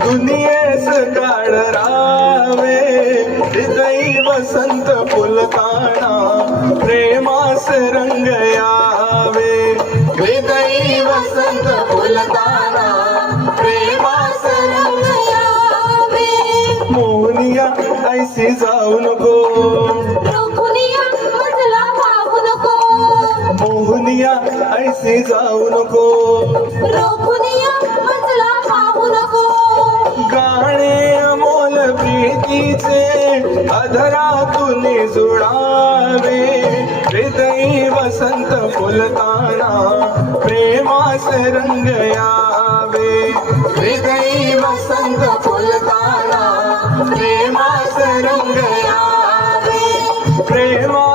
दुनियेस काळ रावे हृदयी वसंत फुलताना प्रेमास रंग यावे हृदयी वसंत फुलताना प्रेमास रंग यावे मोहनिया ऐसी जाऊ नको रोखुनिया मजला पाहू नको मोहनिया ऐसी जाऊ नको रोखुनिया मजला पाहू नको गाणे अमोल प्रीतीचे अधरातून जुळावे हृदयी वसंत फुलताना प्रेमास रंग यावे हृदयी वसंत फुलताना प्रेमास रंग यावे प्रेमा